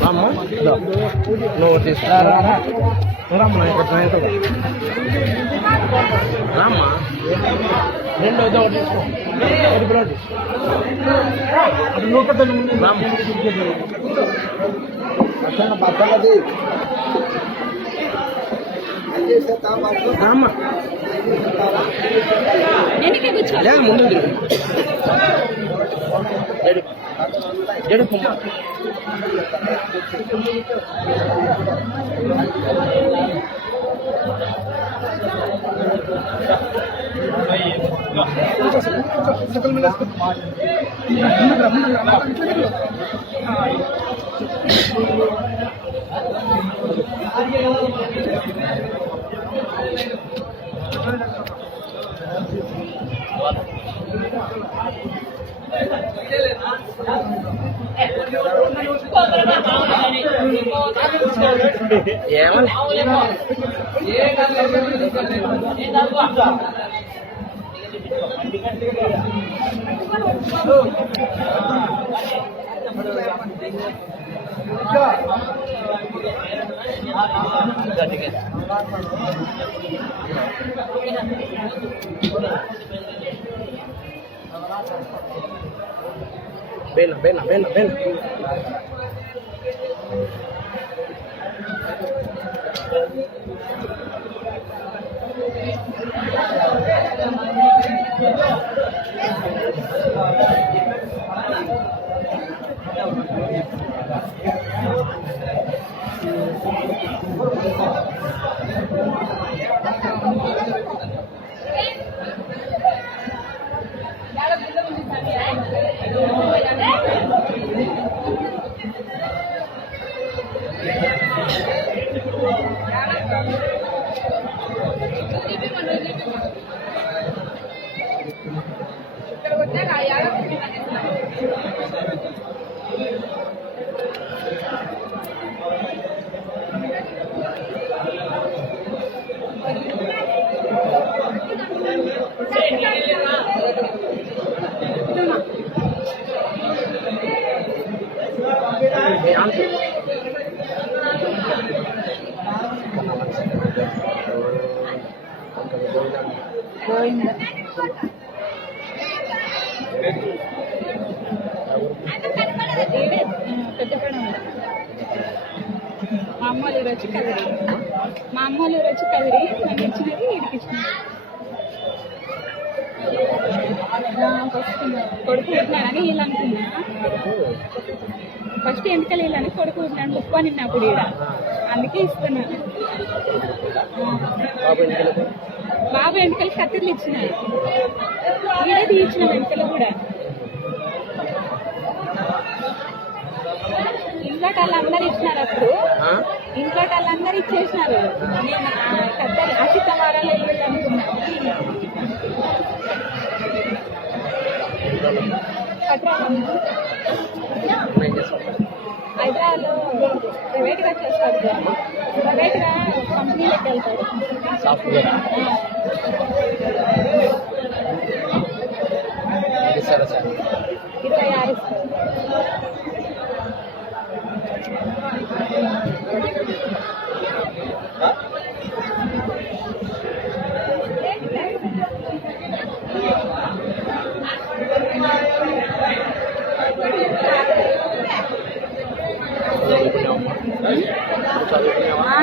Kamu? Notis. Lama ya katanya itu. Lama. Rendo itu disko. Ada berapa? Ada nota dan lama. Asal apa lagi? Lama. Ini kayak gitu. Ya mundur dulu. Jadi kumah. Ya mana? Bena. మా అమ్మలు వచ్చి కదిరి నన్ను ఇచ్చినది ఇడికిచ్చినారు. First కొడుకు పుట్టినాడని వీళ్ళు అనుకున్నా. First ఎంతకలు వీళ్ళని కొడుకు పుట్టినాడు ఉప్పు నిన్నప్పుడు ఈడ అందుకే ఇస్తున్నాను. బాబు వెంటకలు కత్తిర్లు ఇచ్చిన ఈడే తీయించిన వెంటకలు కూడా. ఇంట్లో వాళ్ళందరూ ఇచ్చినారు. అప్పుడు ఇంట్లో వాళ్ళందరూ ఇచ్చేసినారు. నేను కత్తరి అసిత వారాలు వెళ్ళి అనుకున్నా. హైదరాబాద్లో ప్రైవేట్గా చేస్తారు. ప్రైవేట్గా కంపెనీలకు వెళ్తారు. 26 ఇస్తారు.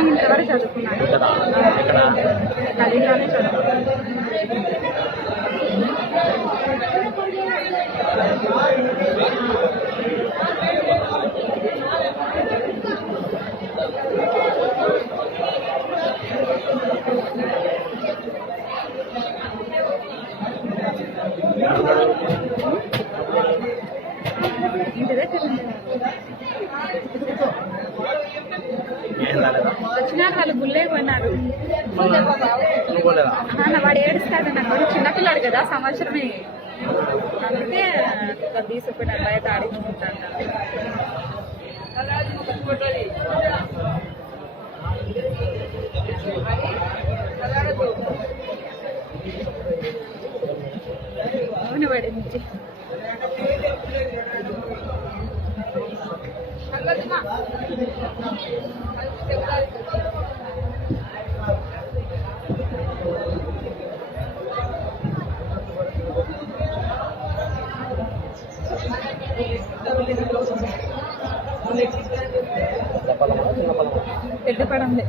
ఇంతవరకు చదువుకున్నాను. కలిగిలోనే చదువుకున్నాను. ఇంటి దగ్గర వచ్చినాక వాళ్ళు గుళ్ళే కొన్నారు. వాడు ఏడుస్తాడు. నాకు చిన్నపిల్లాడు కదా, సంవత్సరమే. అందుకే తీసుకున్నాడు బయట ఆడించుకుంటాను. అవును వాడి నుంచి పెద్ద పడంలే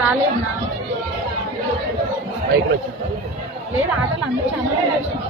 రాలేదు నా బైక్లో వచ్చిందా? లేదు ఆటోలు అందరూ చాలా మంది వచ్చారు.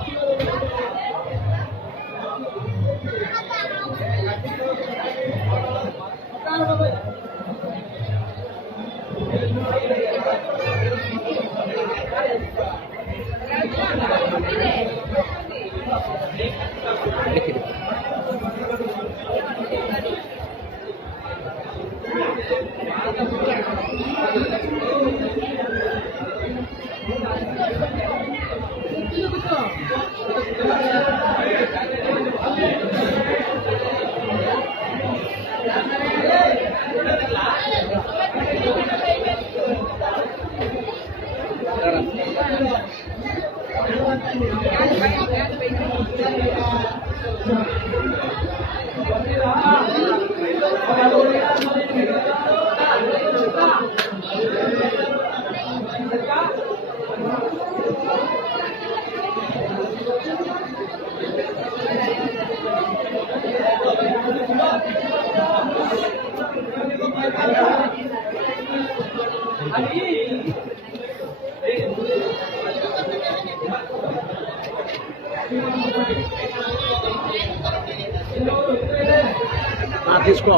తీసుకో.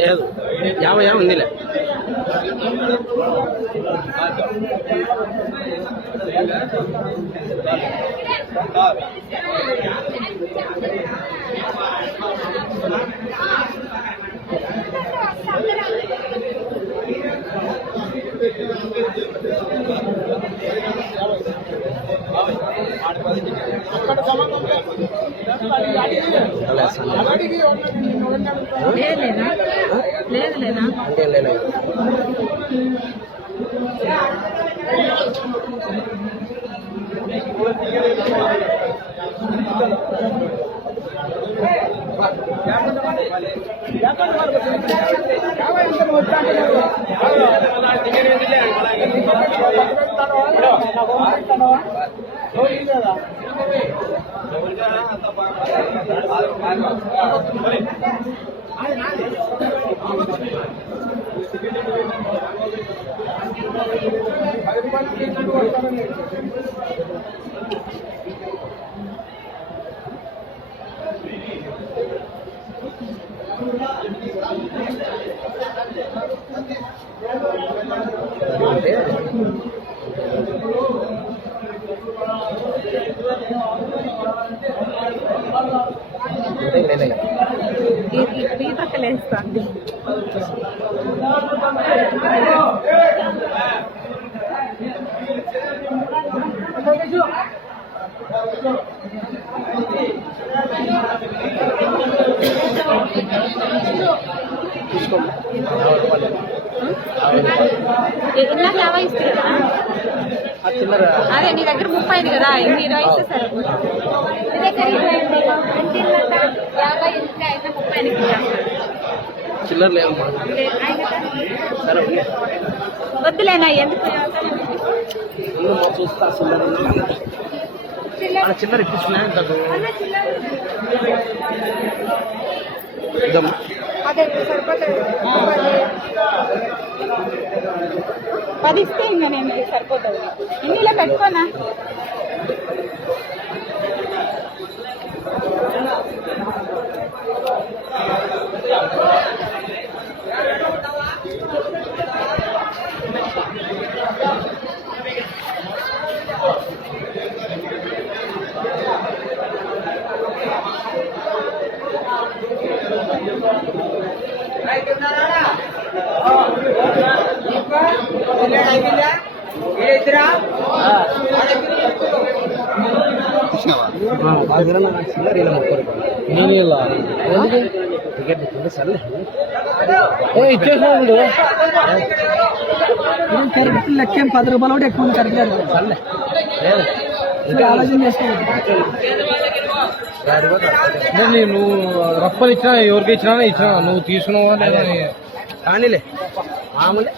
లేదు 50 ఉందిలే. లేదు లేదా అంటే లేదు. ఈ పక్కలేస్తాండి. ఇందాక 50 ఇస్తారు కదా, అదే నీ దగ్గర 30 కదా, 20 ఇస్తే సరిపోతుంది. నీ దగ్గర 20 ఇస్తే అయితే 30 చిల్లర లేదు సరే వద్దులేనా, ఎందుకు చూస్తా. చిల్లర ఇప్పించిన అదే సరిపోతుంది. 10 ఇస్తే ఇంకా నేను సరిపోతుంది. ఇన్నిలో పెట్టుకోనా? ఇచ్చేసినాడు లెక్కేం 10 రూపాయలు కూడా ఎక్కువ కరెక్ట్ ఆలోచన చేసుకోవాలి. నువ్వు రప్పలు ఇచ్చినా ఎవరికి ఇచ్చినా ఇచ్చినా నువ్వు తీసుకున్నావా లేదా కానీలే మామూలే.